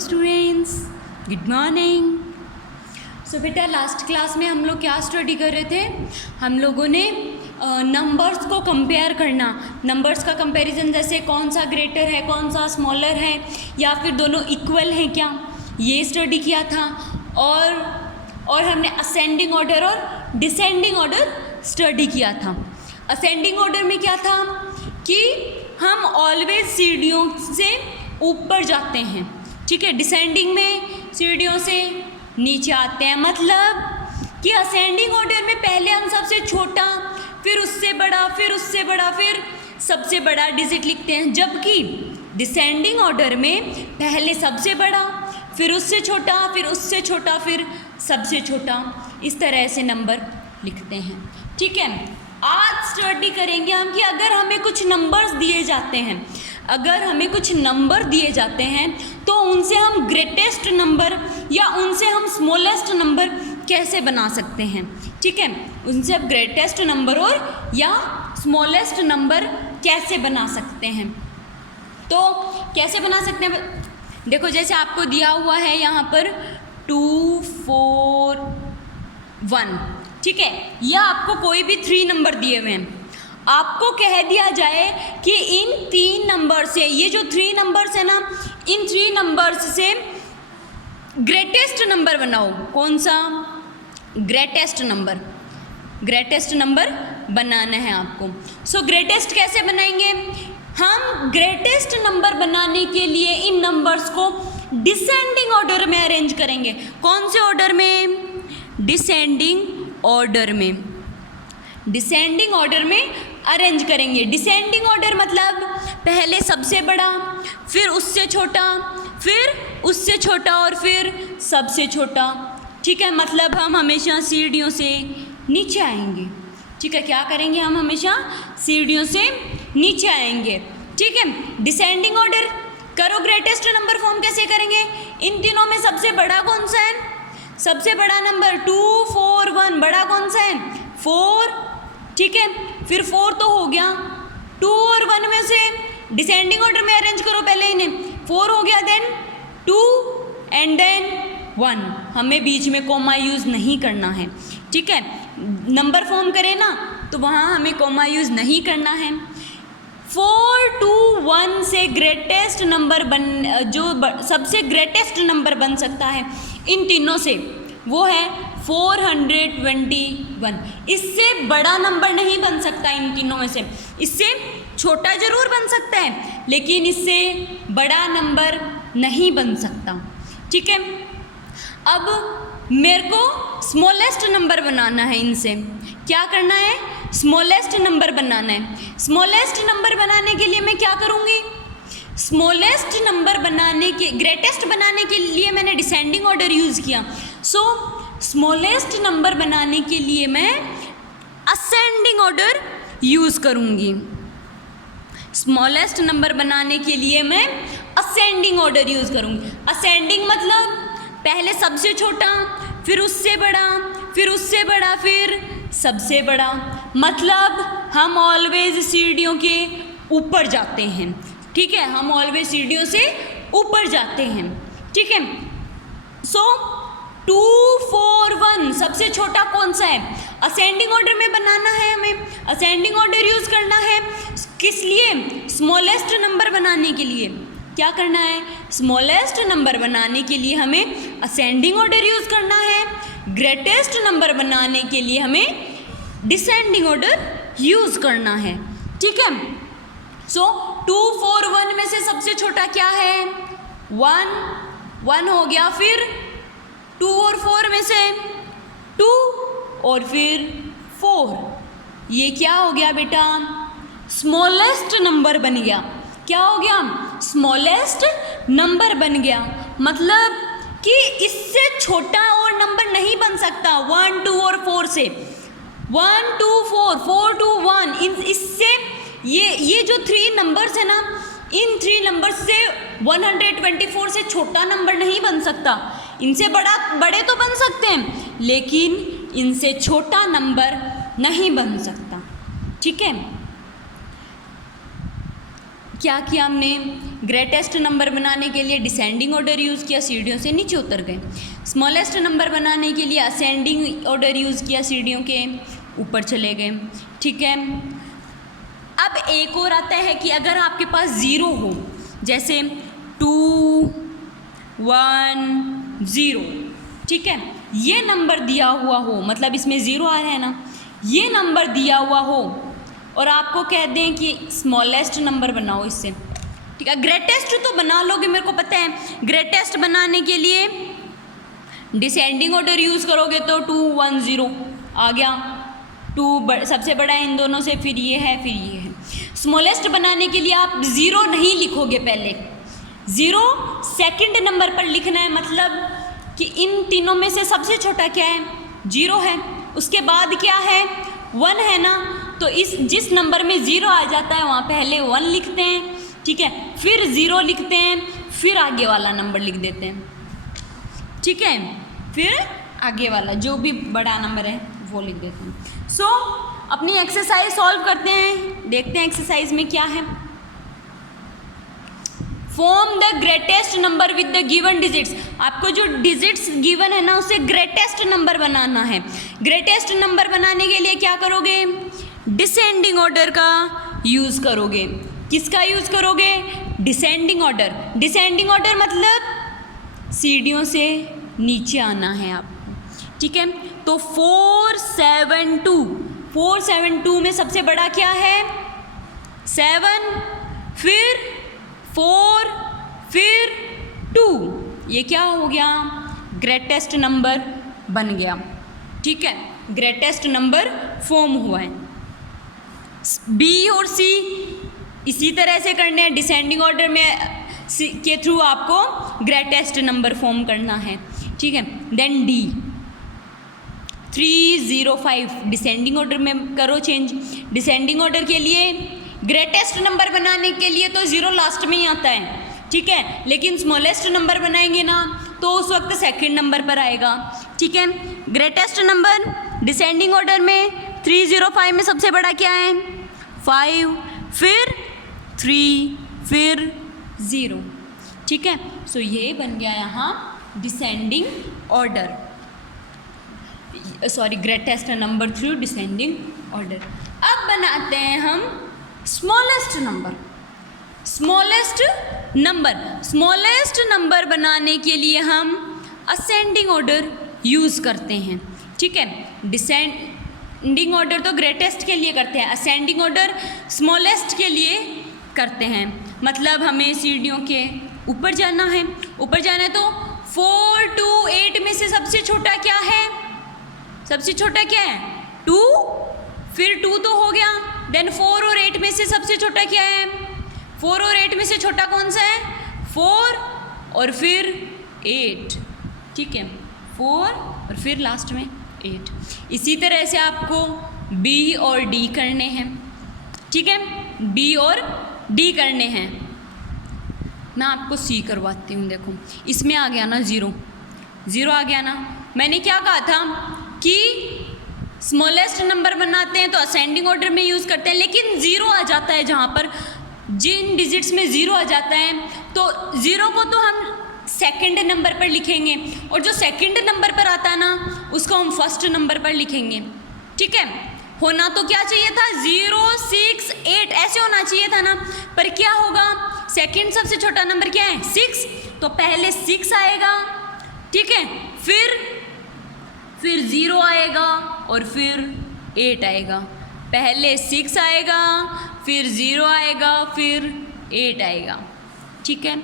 Students, good morning. सो बेटा last class में हम लोग क्या स्टडी कर रहे थे? हम लोगों ने नंबर्स को कंपेयर करना, नंबर्स का कंपैरिजन, जैसे कौन सा ग्रेटर है कौन सा स्मॉलर है या फिर दोनों इक्वल हैं क्या, ये स्टडी किया था। और हमने असेंडिंग ऑर्डर और डिसेंडिंग ऑर्डर स्टडी किया था। असेंडिंग ऑर्डर में क्या था कि हम ऑलवेज सीढ़ियों से ऊपर जाते हैं, ठीक है। डिसेंडिंग में सीढ़ियों से नीचे आते हैं, मतलब कि असेंडिंग ऑर्डर में पहले हम सबसे छोटा, फिर उससे बड़ा, फिर उससे बड़ा, फिर सबसे बड़ा डिजिट लिखते हैं। जबकि डिसेंडिंग ऑर्डर में पहले सबसे बड़ा, फिर उससे छोटा, फिर उससे छोटा, फिर सबसे छोटा, इस तरह से नंबर लिखते हैं, ठीक है। आज स्टडी करेंगे हम कि अगर हमें कुछ नंबर्स दिए जाते हैं, अगर हमें कुछ नंबर दिए जाते हैं तो उनसे हम ग्रेटेस्ट नंबर या उनसे हम स्मॉलेस्ट नंबर कैसे बना सकते हैं, ठीक है। उनसे अब ग्रेटेस्ट नंबर और या स्मॉलेस्ट नंबर कैसे बना सकते हैं, तो कैसे बना सकते हैं? देखो जैसे आपको दिया हुआ है यहाँ पर 2 4 1, ठीक है। या आपको कोई भी 3 नंबर दिए हुए हैं, आपको कह दिया जाए कि इन 3 नंबर से, ये जो 3 नंबर्स है ना, इन 3 नंबर्स से ग्रेटेस्ट नंबर बनाओ। कौन सा? ग्रेटेस्ट नंबर, ग्रेटेस्ट नंबर बनाना है आपको। सो ग्रेटेस्ट कैसे बनाएंगे? हम ग्रेटेस्ट नंबर बनाने के लिए इन नंबर्स को डिसेंडिंग ऑर्डर में अरेंज करेंगे। कौन से ऑर्डर में? डिसेंडिंग ऑर्डर में, डिसेंडिंग ऑर्डर में अरेंज करेंगे। डिसेंडिंग ऑर्डर मतलब पहले सबसे बड़ा, फिर उससे छोटा, फिर उससे छोटा और फिर सबसे छोटा, ठीक है। मतलब हम हमेशा सीढ़ियों से नीचे आएंगे, ठीक है। क्या करेंगे? हम हमेशा सीढ़ियों से नीचे आएंगे, ठीक है। डिसेंडिंग ऑर्डर करो, ग्रेटेस्ट नंबर फॉर्म कैसे करेंगे? इन तीनों में सबसे बड़ा कौन सा है? सबसे बड़ा नंबर 2 4 1, बड़ा कौन सा है? 4, ठीक है। फिर 4 तो हो गया, 2 और 1 में से डिसेंडिंग ऑर्डर में अरेंज करो पहले इन्हें। 4 हो गया, देन 2 एंड देन 1। हमें बीच में कोमा यूज़ नहीं करना है, ठीक है। नंबर फॉर्म करें ना तो वहाँ हमें कोमा यूज़ नहीं करना है। 4 2 1 से ग्रेटेस्ट नंबर सबसे ग्रेटेस्ट नंबर बन सकता है इन तीनों से, वो है 421। इससे बड़ा नंबर नहीं बन सकता इन तीनों में से। इससे छोटा जरूर बन सकता है लेकिन इससे बड़ा नंबर नहीं बन सकता, ठीक है। अब मेरे को स्मॉलेस्ट नंबर बनाना है। इनसे क्या करना है? स्मॉलेस्ट नंबर बनाना है। स्मॉलेस्ट नंबर बनाने के लिए मैं क्या करूँगी? स्मॉलेस्ट नंबर बनाने के, ग्रेटेस्ट बनाने के लिए मैंने डिसेंडिंग ऑर्डर यूज़ किया। सो स्मॉलेस्ट नंबर बनाने के लिए मैं असेंडिंग ऑर्डर यूज़ करूँगी। स्मॉलेस्ट नंबर बनाने के लिए मैं असेंडिंग ऑर्डर यूज़ करूँगी। असेंडिंग मतलब पहले सबसे छोटा, फिर उससे बड़ा, फिर उससे बड़ा, फिर सबसे बड़ा। मतलब हम ऑलवेज सीढ़ियों के ऊपर जाते हैं, ठीक है। हम ऑलवेज सीढ़ियों से ऊपर जाते हैं, ठीक है। सो 2 4 1 सबसे छोटा कौन सा है? असेंडिंग ऑर्डर में बनाना है हमें, असेंडिंग ऑर्डर यूज़ करना है। किस लिए? स्मॉलेस्ट नंबर बनाने के लिए। क्या करना है? स्मॉलेस्ट नंबर बनाने के लिए हमें असेंडिंग ऑर्डर यूज़ करना है। ग्रेटेस्ट नंबर बनाने के लिए हमें डिसेंडिंग ऑर्डर यूज़ करना है, ठीक है। सो 2 4 1 में से सबसे छोटा क्या है? 1 हो गया, फिर 2 और 4 में से 2 और फिर 4। ये क्या हो गया बेटा? स्मॉलेस्ट नंबर बन गया। क्या हो गया? स्मॉलेस्ट नंबर बन गया। मतलब कि इससे छोटा और नंबर नहीं बन सकता 1 2 और 4 से। 1 2 4 4 2 1, इससे ये जो 3 नंबर्स है ना, इन 3 नंबर्स से 124 से छोटा नंबर नहीं बन सकता। इनसे बड़े तो बन सकते हैं लेकिन इनसे छोटा नंबर नहीं बन सकता, ठीक है। क्या किया हमने, ग्रेटेस्ट नंबर बनाने के लिए डिसेंडिंग ऑर्डर यूज़ किया, सीढ़ियों से नीचे उतर गए। स्मॉलेस्ट नंबर बनाने के लिए असेंडिंग ऑर्डर यूज़ किया, सीढ़ियों के ऊपर चले गए। ठीक है, अब एक और आता है कि अगर आपके पास ज़ीरो हो, जैसे 2 1 0, ठीक है, ये नंबर दिया हुआ हो, मतलब इसमें ज़ीरो आ रहा है ना, ये नंबर दिया हुआ हो और आपको कह दें कि स्मॉलेस्ट नंबर बनाओ इससे, ठीक है। ग्रेटेस्ट तो बना लोगे, मेरे को पता है। ग्रेटेस्ट बनाने के लिए डिसेंडिंग ऑर्डर यूज़ करोगे तो 2 1 0 आ गया, 2 सबसे बड़ा है इन दोनों से, फिर ये है, फिर ये है। स्मॉलेस्ट बनाने के लिए आप ज़ीरो नहीं लिखोगे, पहले ज़ीरो सेकंड नंबर पर लिखना है, मतलब कि इन तीनों में से सबसे छोटा क्या है, 0 है, उसके बाद क्या है, 1 है ना, तो इस जिस नंबर में 0 आ जाता है वहाँ पहले 1 लिखते हैं, ठीक है, फिर 0 लिखते हैं, फिर आगे वाला नंबर लिख देते हैं, ठीक है, फिर आगे वाला जो भी बड़ा नंबर है वो लिख देते हैं। सो अपनी एक्सरसाइज सॉल्व करते हैं, देखते हैं एक्सरसाइज में क्या है। Form the greatest number with the given digits. आपको जो डिजिट्स गिवन है ना, उससे ग्रेटेस्ट नंबर बनाना है। ग्रेटेस्ट नंबर बनाने के लिए क्या करोगे, डिसेंडिंग ऑर्डर का यूज़ करोगे। किसका यूज़ करोगे, डिसेंडिंग ऑर्डर। डिसेंडिंग ऑर्डर मतलब सीढ़ियों से नीचे आना है आपको, ठीक है। तो 4 7 2, 4 7 2 में सबसे बड़ा क्या है, 7, फिर 4, फिर 2, ये क्या हो गया, ग्रेटेस्ट नंबर बन गया, ठीक है, ग्रेटेस्ट नंबर फॉर्म हुआ है। बी और सी इसी तरह से करने हैं, डिसेंडिंग ऑर्डर में के थ्रू आपको ग्रेटेस्ट नंबर फॉर्म करना है, ठीक है। देन डी 3 0 5 डिसेंडिंग ऑर्डर में करो चेंज। डिसेंडिंग ऑर्डर के लिए ग्रेटेस्ट नंबर बनाने के लिए तो 0 लास्ट में ही आता है, ठीक है, लेकिन स्मॉलेस्ट नंबर बनाएंगे ना तो उस वक्त सेकंड नंबर पर आएगा, ठीक है। ग्रेटेस्ट नंबर डिसेंडिंग ऑर्डर में 3 0 5 में सबसे बड़ा क्या है, 5, फिर 3, फिर 0, ठीक है। सो ये बन गया यहाँ descending order, sorry greatest number through descending order. अब बनाते हैं हम स्मॉलेस्ट नंबर। स्मॉलेस्ट नंबर बनाने के लिए हम असेंडिंग ऑर्डर यूज़ करते हैं, ठीक है। डिसेंडिंग ऑर्डर तो ग्रेटेस्ट के लिए करते हैं, असेंडिंग ऑर्डर स्मॉलेस्ट के लिए करते हैं। मतलब हमें सीढ़ियों के ऊपर जाना है, ऊपर जाना है तो 4 2 8 में से सबसे छोटा क्या है, सबसे छोटा क्या है, 2, फिर 2 तो हो गया। देन 4 और 8 में से सबसे छोटा क्या है, 4 और 8 में से छोटा कौन सा है, 4 और फिर 8, ठीक है, 4 और फिर लास्ट में 8। इसी तरह से आपको बी और डी करने हैं, ठीक है, बी और डी करने हैं। मैं आपको सी करवाती हूँ, देखो इसमें आ गया ना 0 आ गया ना। मैंने क्या कहा था कि स्मॉलेस्ट नंबर बनाते हैं तो असेंडिंग ऑर्डर में यूज़ करते हैं, लेकिन 0 आ जाता है, जहाँ पर जिन डिजिट्स में 0 आ जाता है तो 0 को तो हम सेकंड नंबर पर लिखेंगे, और जो सेकंड नंबर पर आता है ना उसको हम फर्स्ट नंबर पर लिखेंगे, ठीक है। होना तो क्या चाहिए था, 0 6 8 ऐसे होना चाहिए था ना, पर क्या होगा, सेकंड सबसे छोटा नंबर क्या है, 6, तो पहले 6 आएगा, ठीक है, फिर 0 आएगा और फिर 8 आएगा। पहले 6 आएगा, फिर 0 आएगा, फिर 8 आएगा, ठीक है।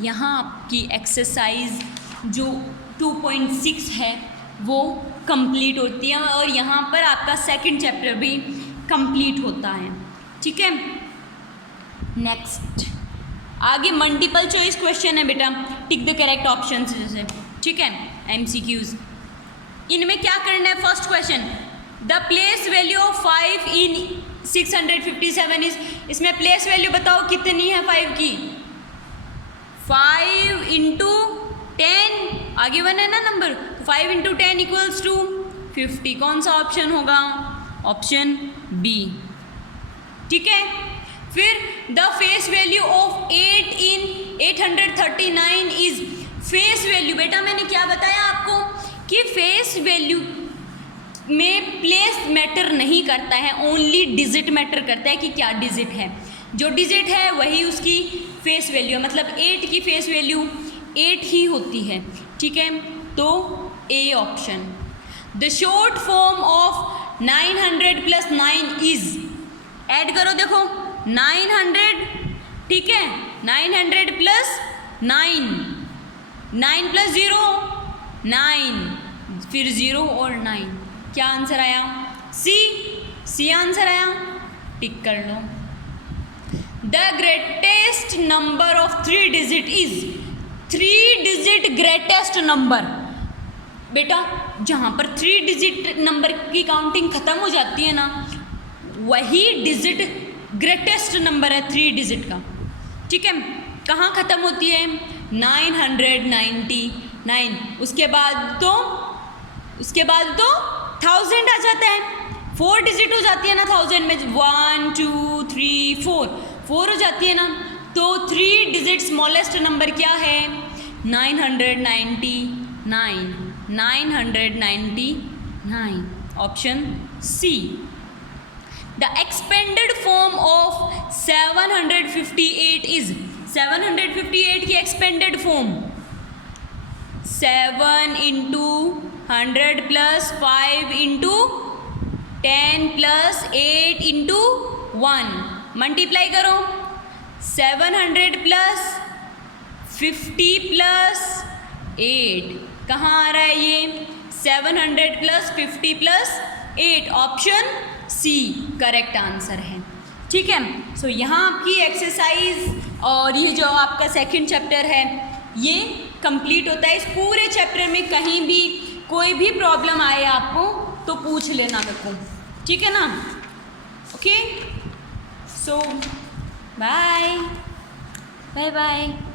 यहाँ आपकी एक्सरसाइज जो 2.6 है वो कंप्लीट होती है, और यहाँ पर आपका सेकंड चैप्टर भी कंप्लीट होता है, ठीक है। नेक्स्ट आगे मल्टीपल चॉइस क्वेश्चन है बेटा, टिक द करेक्ट ऑप्शन जैसे, ठीक है, MCQs। इनमें क्या करना है, first question, the place value of 5 in 657 is, इसमें प्लेस वैल्यू बताओ कितनी है 5 की, 5 इंटू 10, आगे 1 है ना नंबर, 5 इंटू 10 इक्वल्स टू 50। कौन सा ऑप्शन होगा, ऑप्शन बी, ठीक है। फिर the face value of 8 in 839 is, face value, बेटा मैंने क्या बताया आपको कि फेस वैल्यू में प्लेस मैटर नहीं करता है, ओनली डिजिट मैटर करता है कि क्या डिजिट है, जो डिजिट है वही उसकी फेस वैल्यू है, मतलब 8 की फेस वैल्यू 8 ही होती है, ठीक है। तो A option. The short form of 900 plus 9 is, add करो देखो 900, ठीक है, 900 प्लस 9, 9 प्लस 0 9, फिर 0 और 9, क्या आंसर आया? सी आंसर आया, टिक कर लो। The greatest number of 3 digit is, 3 digit greatest number, बेटा जहाँ पर 3 डिजिट नंबर की काउंटिंग खत्म हो जाती है ना, वही डिजिट ग्रेटेस्ट नंबर है 3 डिजिट का, ठीक है। कहाँ ख़त्म होती है? 999, उसके बाद तो 1000 आ जाता है, 4 डिजिट हो जाती है ना 1000 में, 1 2 3 4 हो जाती है ना, तो 3 डिजिट स्मॉलेस्ट नंबर क्या है? 999, option C. The expanded form of 758 is, 758 की expanded form 7 into 100 plus 5 into 10 plus 8 into 1, multiply करो, 700 प्लस 50 प्लस 8, कहाँ आ रहा है ये? 700 plus 50 plus 8, option C correct answer है, ठीक है। सो यहाँ आपकी एक्सरसाइज और ये जो आपका सेकंड चैप्टर है ये कंप्लीट होता है। इस पूरे चैप्टर में कहीं भी कोई भी प्रॉब्लम आए आपको तो पूछ लेना मेरे को, ठीक है ना? ओके, सो बाय बाय बाय।